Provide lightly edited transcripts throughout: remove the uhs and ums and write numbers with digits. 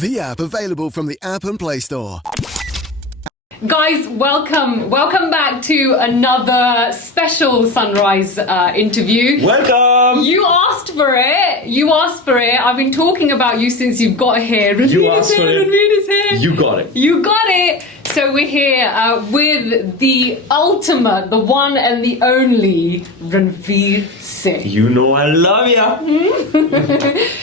The app available from the App and Play Store. Guys, welcome back to another special Sunrise interview. Welcome! You asked for it. I've been talking about you since you've got here. You asked for it. Ranveer is here. You got it. You got it. So we're here with the ultimate, the one and the only Ranveer Singh. You know I love ya.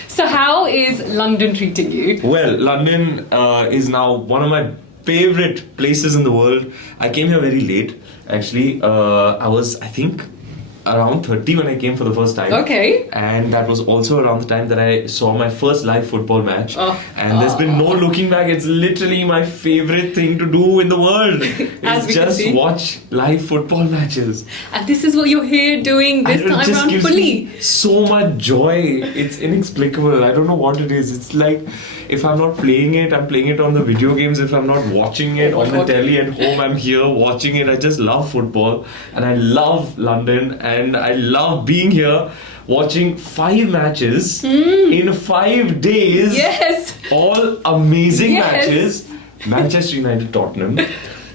So how is London treating you? Well, London is now one of my favorite places in the world. I came here very late, actually. I was, I think, around 30 when I came for the first time. Okay. And that was also around the time that I saw my first live football match. And there's been no looking back. It's literally my favorite thing to do in the world. As we It's can just see. watch live football matches. And this is what you're here doing this And it time just around gives fully. me so much joy. It's inexplicable. I don't know what it is. It's like if I'm not playing it, I'm playing it on the video games. If I'm not watching it Oh my on the God. telly at home, I'm here watching it. I just love football and I love London and I love being here watching 5 matches in 5 days. Yes. All amazing Yes. matches. Manchester United, Tottenham.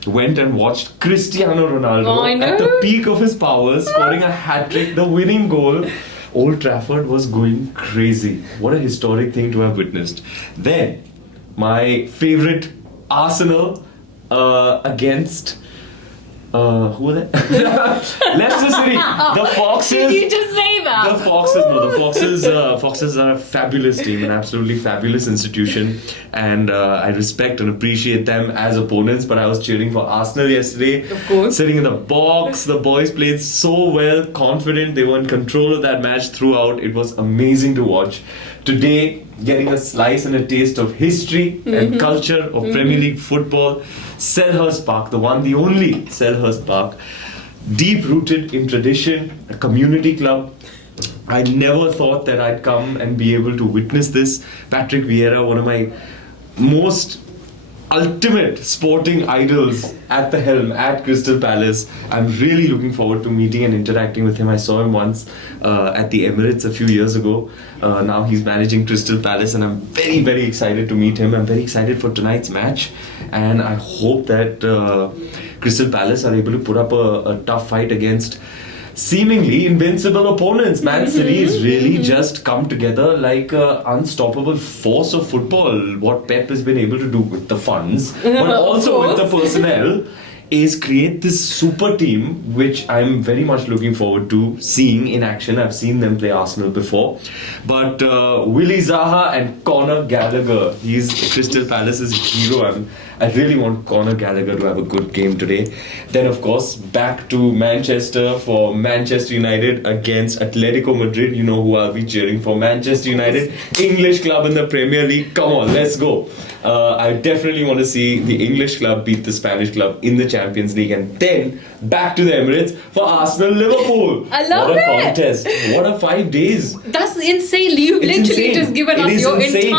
Went and watched Cristiano Ronaldo Oh, I know. at the peak of his powers, scoring a hat-trick, the winning goal. Old Trafford was going crazy. What a historic thing to have witnessed. Then, my favorite Arsenal against... who were they? Leicester City. The Foxes. Did you just say that? The Foxes, no, the Foxes are a fabulous team, an absolutely fabulous institution, and I respect and appreciate them as opponents. But I was cheering for Arsenal yesterday. Of course. Sitting in the box, the boys played so well, confident. They were in control of that match throughout. It was amazing to watch. Today, getting a slice and a taste of history and culture of Premier League football. Selhurst Park, the one, the only Selhurst Park. Deep rooted in tradition, a community club. I never thought that I'd come and be able to witness this. Patrick Vieira, one of my most ultimate sporting idols at the helm at Crystal Palace. I'm really looking forward to meeting and interacting with him. I saw him once at the Emirates a few years ago. Now he's managing Crystal Palace and I'm very, very excited to meet him. I'm very excited for tonight's match and I hope that Crystal Palace are able to put up a tough fight against seemingly invincible opponents. Man City has really just come together like an unstoppable force of football. What Pep has been able to do with the funds, but also with the personnel, is create this super team, which I'm very much looking forward to seeing in action. I've seen them play Arsenal before. But Willie Zaha and Conor Gallagher, he's Crystal Palace's hero. I really want Conor Gallagher to have a good game today. Then, of course, back to Manchester for Manchester United against Atletico Madrid. You know who I'll be cheering for. Manchester United, English club in the Premier League. Come on, let's go. I definitely want to see the English club beat the Spanish club in the Champions League and then back to the Emirates for Arsenal-Liverpool. I love What a it. contest. What a 5 days. That's insane. You've It's literally insane. just given It us is your insane.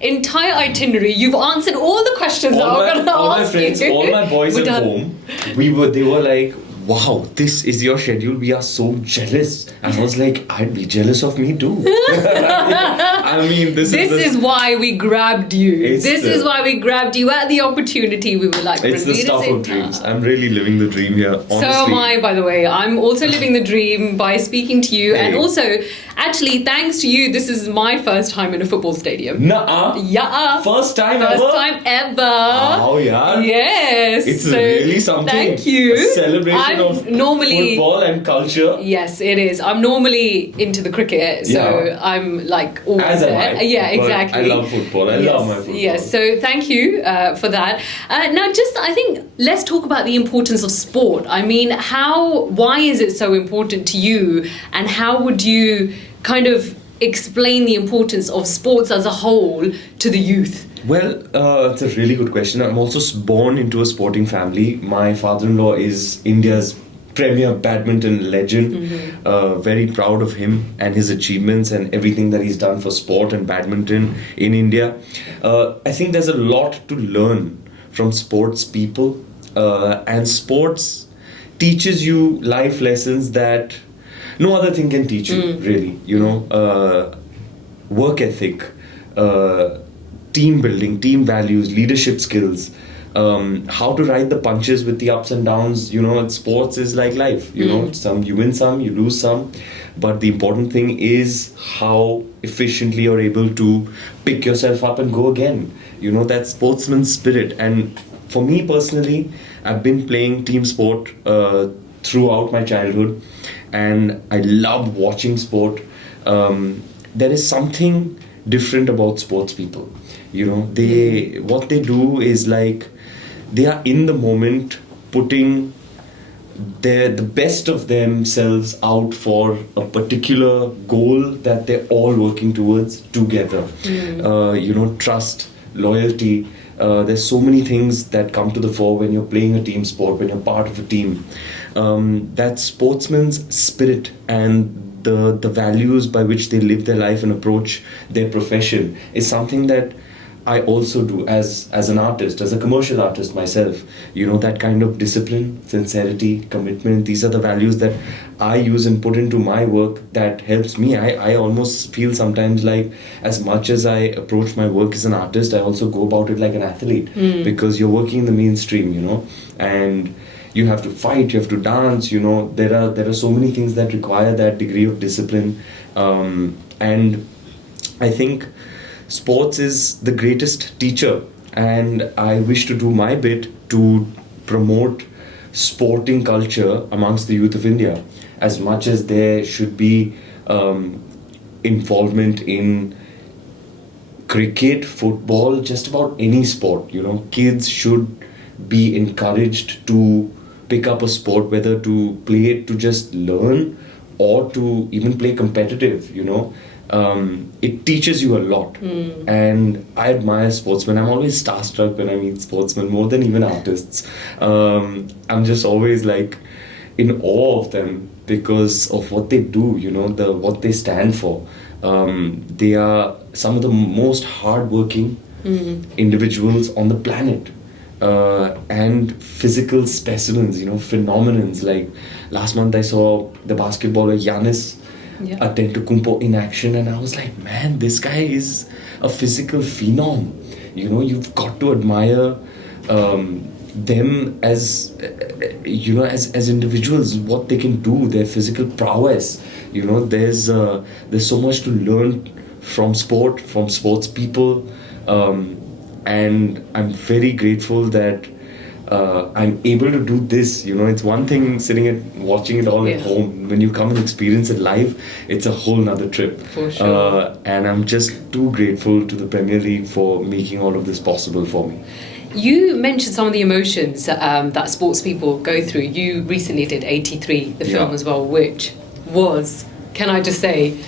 entire itinerary. You've answered all the questions that all I'm going to my ask friends, you. all my boys We're at done. home, they were like, wow, this is your schedule. We are so jealous. And I was like, I'd be jealous of me too. I mean, this is why we grabbed you. It's This the- is why we grabbed you at the opportunity. We were like, it's the Ranveer stuff Singh. of dreams. I'm really living the dream here, honestly. So am I, by the way. I'm also living the dream by speaking to you. And Hey. also, actually, thanks to you, this is my first time in a football stadium. Nuh-uh. Yeah. First time First ever? time ever. Oh, yeah. Yes. It's So, really something. Thank you. A celebration I'm of normally football and culture. Yes, it is. I'm normally into the cricket, so Yeah. I'm like always As am there. I. Yeah, But exactly. I love football. I love my football. Yes, so thank you for that. Now, I think let's talk about the importance of sport. I mean, why is it so important to you, and how would you kind of explain the importance of sports as a whole to the youth? Well, it's a really good question. I'm also born into a sporting family. My father-in-law is India's premier badminton legend. Very proud of him and his achievements and everything that he's done for sport and badminton in India. I think there's a lot to learn from sports people, and sports teaches you life lessons that no other thing can teach you, really. You know, work ethic, team building, team values, leadership skills, how to ride the punches with the ups and downs. Sports is like life. Some you win, some you lose, some. But the important thing is how efficiently you're able to pick yourself up and go again. That sportsman's spirit. And for me personally, I've been playing team sport throughout my childhood, and I love watching sport. There is something different about sports people. What they do is like they are in the moment, putting the best of themselves out for a particular goal that they're all working towards together. Trust, loyalty. There's so many things that come to the fore when you're playing a team sport, when you're part of a team. That sportsman's spirit and the values by which they live their life and approach their profession is something that I also do as an artist, as a commercial artist myself. That kind of discipline, sincerity, commitment, these are the values that I use and put into my work that helps me. I almost feel sometimes like as much as I approach my work as an artist, I also go about it like an athlete, because you're working in the mainstream, and you have to fight, you have to dance, there are so many things that require that degree of discipline. And I think sports is the greatest teacher, and I wish to do my bit to promote sporting culture amongst the youth of India. As much as there should be involvement in cricket, football, just about any sport, kids should be encouraged to pick up a sport, whether to play it to just learn or to even play competitive. It teaches you a lot. And I admire sportsmen. I'm always starstruck when I meet sportsmen, more than even artists. I'm just always like in awe of them because of what they do, what they stand for. They are some of the most hardworking individuals on the planet. And physical specimens, phenomenons. Like last month I saw the basketballer Giannis Antetokounmpo in action, and I was like, man, this guy is a physical phenom. You've got to admire them as as individuals, what they can do, their physical prowess. There's so much to learn from sport, from sports people, and I'm very grateful that I'm able to do this. It's one thing sitting and watching it all at home. When you come and experience it live, it's a whole nother trip. For sure. And I'm just too grateful to the Premier League for making all of this possible for me. You mentioned some of the emotions that sports people go through. You recently did 83, the film as well, which was, can I just say,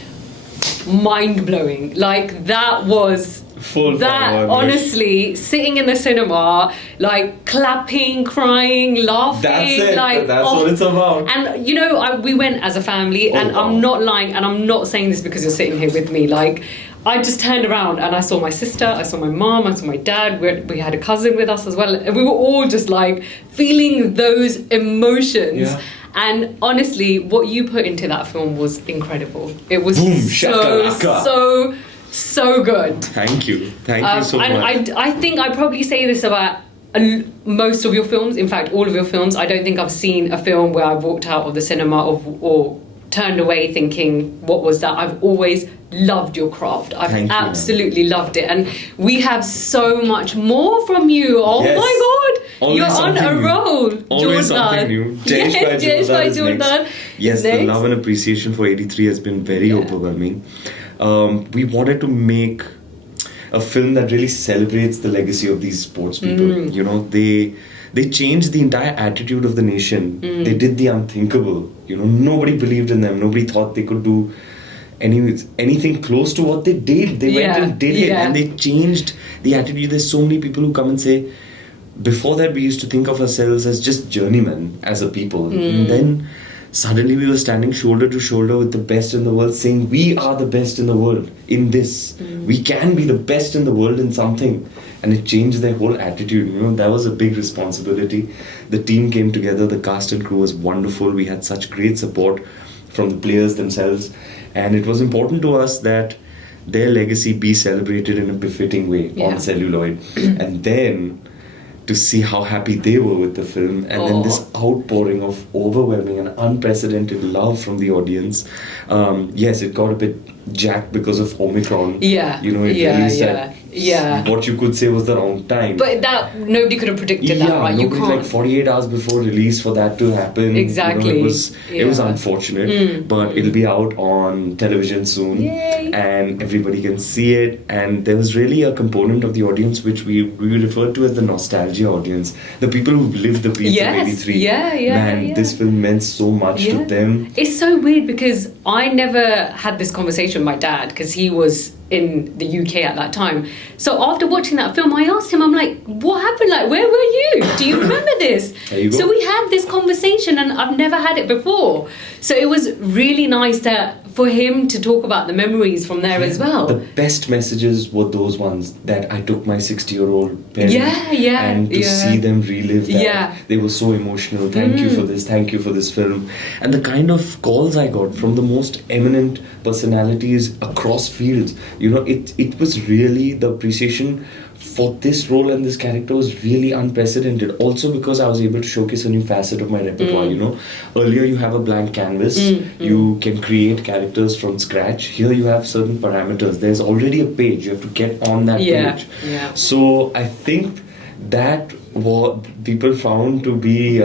mind-blowing. Like, that was... honestly, sitting in the cinema, like clapping, crying, laughing. That's it. Like, that's what it's about. And we went as a family, and I'm not lying, and I'm not saying this because you're sitting here with me. Like, I just turned around and I saw my sister, I saw my mom, I saw my dad. We had a cousin with us as well, and we were all just like feeling those emotions. Yeah. And honestly, what you put into that film was incredible. It was Boom, so good. Thank you so much. And I think I probably say this about most of your films. In fact, all of your films. I don't think I've seen a film where I've walked out of the cinema or turned away thinking, what was that? I've always loved your craft. I've absolutely loved it. And we have so much more from you. Oh my God. Always you're on a roll. Always something new. Jesh by Jordan. Yes, the love and appreciation for 83 has been very overwhelming. We wanted to make a film that really celebrates the legacy of these sports people. They changed the entire attitude of the nation. They did the unthinkable. Nobody believed in them. Nobody thought they could do anything close to what they did. They went and did it, and they changed the attitude. There's so many people who come and say, before that we used to think of ourselves as just journeymen as a people, and then suddenly we were standing shoulder to shoulder with the best in the world, saying we are the best in the world in this. We can be the best in the world in something. And it changed their whole attitude. That was a big responsibility. The team came together, the cast and crew was wonderful. We had such great support from the players themselves. And it was important to us that their legacy be celebrated in a befitting way Yeah. on celluloid. And then to see how happy they were with the film, and then this outpouring of overwhelming and unprecedented love from the audience. Yes, it got a bit jacked because of Omicron. Yeah. You know, it Yeah, released yeah, at yeah. what you could say was the wrong time. But that nobody could have predicted that, right? You nobody, can't. like 48 hours before release for that to happen. Exactly. You know, it was Yeah. unfortunate, but it'll be out on television soon. Yay. And everybody can see it. And there was really a component of the audience which we referred to as the nostalgia audience, the people who lived the Beats of Yes. 83. Yeah, Man, this film meant so much to them. It's so weird because I never had this conversation with my dad because he was in the UK at that time. So after watching that film, I asked him, I'm like, what happened? Like, where were you? Do you remember this? There you go. So we had this conversation and I've never had it before. So it was really nice for him to talk about the memories from there as well. The best messages were those ones that I took my 60-year-old parents and to see them relive that. Yeah. They were so emotional. Thank you for this. Thank you for this film. And the kind of calls I got from the most eminent personalities across fields, you know, it was really, the appreciation for this role and this character was really unprecedented. Also because I was able to showcase a new facet of my repertoire, you know. Earlier you have a blank canvas, you can create characters from scratch. Here you have certain parameters. There's already a page, you have to get on that page. Yeah. So I think that what people found to be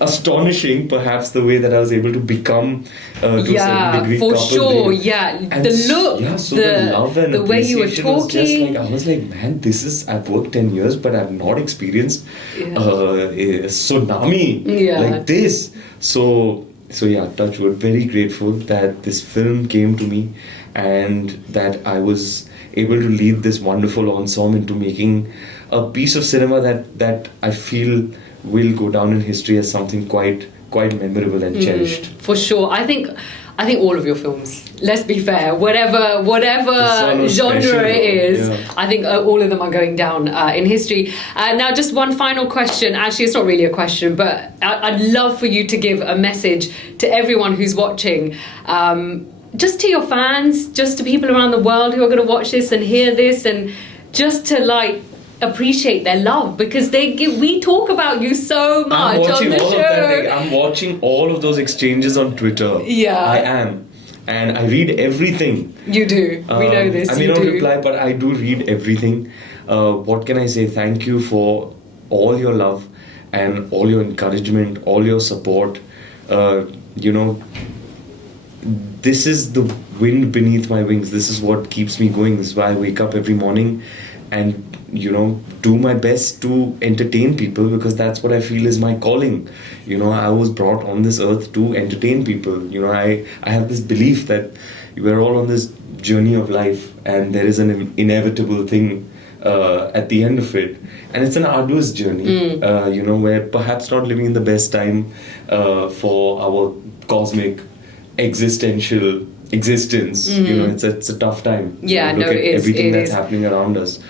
astonishing, perhaps, the way that I was able to become to a certain degree for Kapil sure. Dev. Yeah, And the look, so the love and the way you were appreciation was just talking. like, I was like, man, I've worked 10 years, but I've not experienced a tsunami like this. So yeah, touch wood, very grateful that this film came to me and that I was able to lead this wonderful ensemble into making a piece of cinema that I feel will go down in history as something quite memorable and cherished. For sure. I think all of your films, let's be fair, whatever genre special, it is, yeah. I think all of them are going down in history. Now, just one final question. Actually, it's not really a question, but I'd love for you to give a message to everyone who's watching, just to your fans, just to people around the world who are going to watch this and hear this, and just to appreciate their love, because we talk about you so much on the show. I'm watching all of those exchanges on Twitter. Yeah. I am. And I read everything. You do. We know this. I may you not do. reply, but I do read everything. What can I say? Thank you for all your love and all your encouragement, all your support. You know, this is the wind beneath my wings. This is what keeps me going. This is why I wake up every morning and, you know, do my best to entertain people, because that's what I feel is my calling. You know, I was brought on this earth to entertain people. You know, I have this belief that we're all on this journey of life and there is an inevitable thing at the end of it. And it's an arduous journey, you know, we're perhaps not living in the best time for our cosmic existential existence. You know, it's a tough time. Yeah, Look at it is. everything that's happening around us.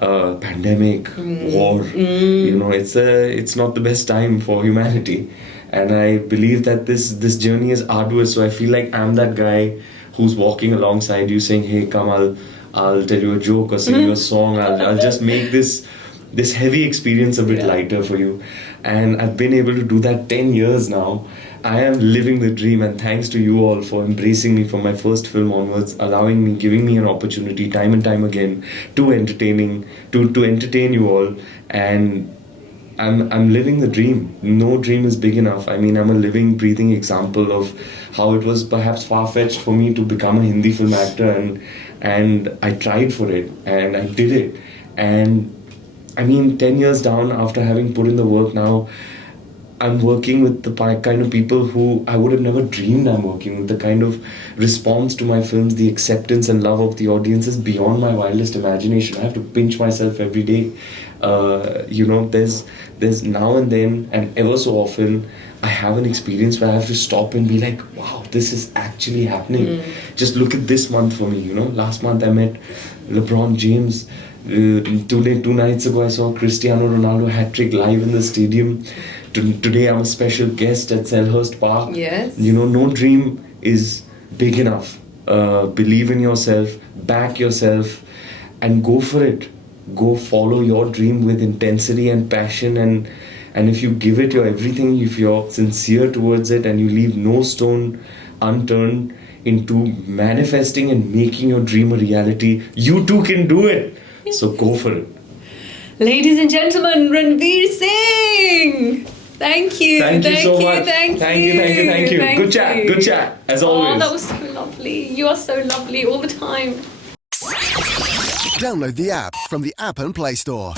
Pandemic, war. You know, it's not the best time for humanity, and I believe that this journey is arduous. So I feel like I'm that guy who's walking alongside you, saying, "Hey, come, I'll tell you a joke or sing you a song. I'll just make this heavy experience a bit lighter for you." And I've been able to do that 10 years now. I am living the dream, and thanks to you all for embracing me from my first film onwards, giving me an opportunity time and time again to entertain you all. And I'm living the dream. No dream is big enough. I mean, I'm a living, breathing example of how it was perhaps far-fetched for me to become a Hindi film actor, and I tried for it and I did it. And I mean, 10 years down, after having put in the work now, I'm working with the kind of people who I would have never dreamed I'm working with. The kind of response to my films, the acceptance and love of the audience is beyond my wildest imagination. I have to pinch myself every day. You know, there's now and then, and ever so often, I have an experience where I have to stop and be like, wow, this is actually happening. Just look at this month for me, you know. Last month I met LeBron James. 2 nights ago I saw Cristiano Ronaldo hat-trick live in the stadium. Today I'm a special guest at Selhurst Park. Yes. You know, no dream is big enough believe in yourself, back yourself, and go for it. Go follow your dream with intensity and passion, and if you give it your everything, if you're sincere towards it and you leave no stone unturned into manifesting and making your dream a reality, you too can do it. So go for it. Ladies and gentlemen, Ranveer Singh! Thank you. Thank you so much. Thank you. Thank Good chat, as always. Oh, that was so lovely. You are so lovely all the time. Download the app from the App and Play Store.